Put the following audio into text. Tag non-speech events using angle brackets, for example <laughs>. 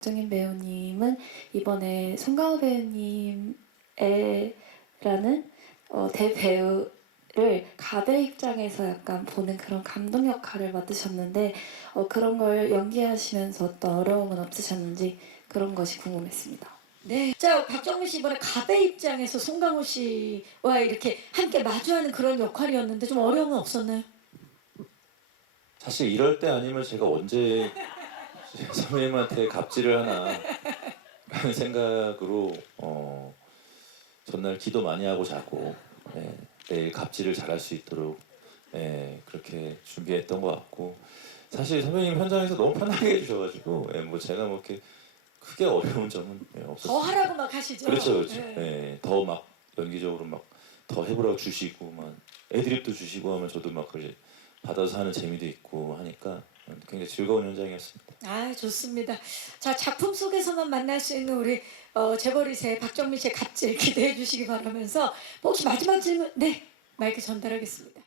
정인 배우님은 이번에 송강호 배우님에라는 어, 대배우를 가배 입장에서 약간 보는 그런 감동 역할을 맡으셨는데 어, 그런 걸 연기하시면서 어떤 어려움은 없으셨는지 그런 것이 궁금했습니다. 네. 자, 박정민 씨 이번에 가배 입장에서 송강호 씨와 이렇게 함께 마주하는 그런 역할이었는데 좀 어려움은 없었나요? 사실 이럴 때 아니면 제가 언제 <laughs> 선배님한테 갑질을 하나 라는 생각으로 어, 전날 기도 많이 하고 자고 예, 내일 갑질을 잘할 수 있도록 예, 그렇게 준비했던 것 같고 사실 선배님 현장에서 너무 편하게 해주셔가지고 예, 뭐 제가 뭐 이렇게 크게 어려운 점은 예, 더 없었어요. 하라고 막 하시죠. 그렇죠, 그렇죠. 네. 예, 더 막 연기적으로 막 더 해보라고 주시고 막 애드립도 주시고 하면 저도 막 그걸 받아서 하는 재미도 있고 하니까 굉장히 즐거운 현장이었습니다. 아, 좋습니다. 자, 작품 속에서만 만날 수 있는 우리 어, 재벌이세 박정민 씨의 갑질 기대해 주시기 바라면서 혹시 마지막 질문 네 마이크 전달하겠습니다.